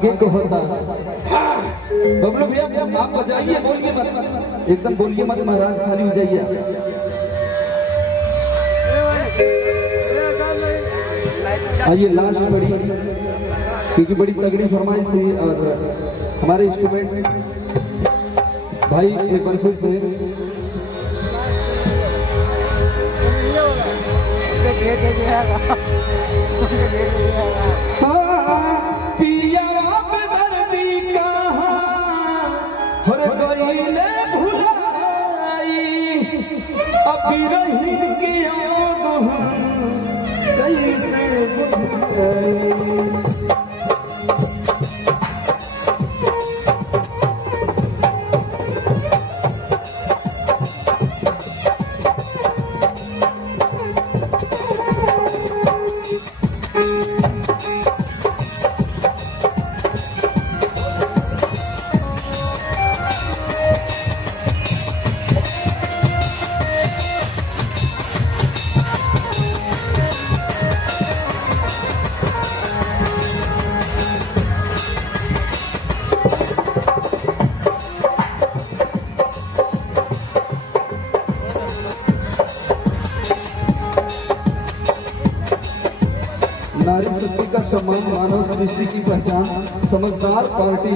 आगे को होता। बबलू भैया आप बजाइए, बोलिए मत, एकदम बोलिए मत, महाराज खाली हो जाइए। आइए लास्ट बड़ी, क्योंकि बड़ी तगड़ी फरमाइश थी और हमारे इंस्ट्रूमेंट भाई एक बार फिर से पिया दर्दी कहाँ गईले भुलाई, अभी रही के कैसे बुझाई। नारी शक्ति का सम्मान, मानव सृष्टि की पहचान, समझदार पार्टी,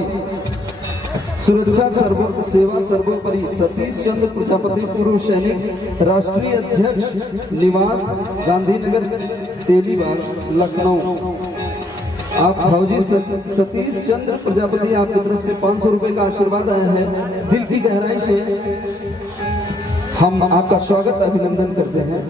सुरक्षा सेवा सर्वोपरि, सतीश चंद्र प्रजापति पूर्व सैनिक, राष्ट्रीय अध्यक्ष, निवास गांधीनगर तेलीबाग लखनऊ। आप फौजी सतीश चंद्र प्रजापति, आपकी तरफ से 500 रुपए का आशीर्वाद आया है। दिल की गहराई से हम आपका स्वागत अभिनंदन करते हैं।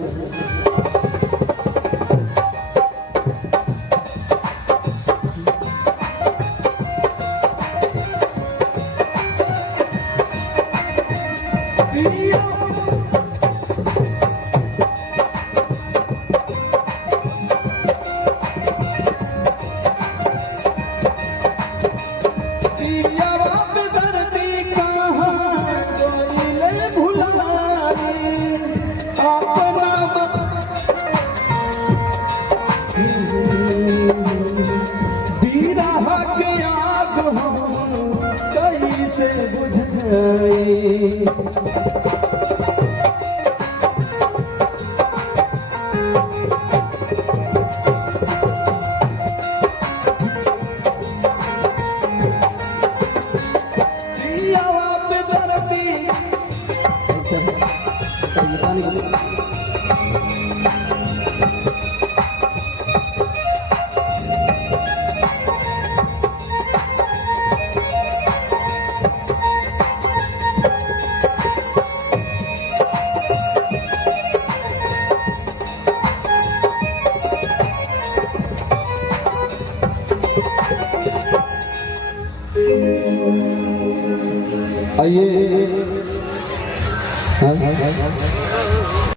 आइए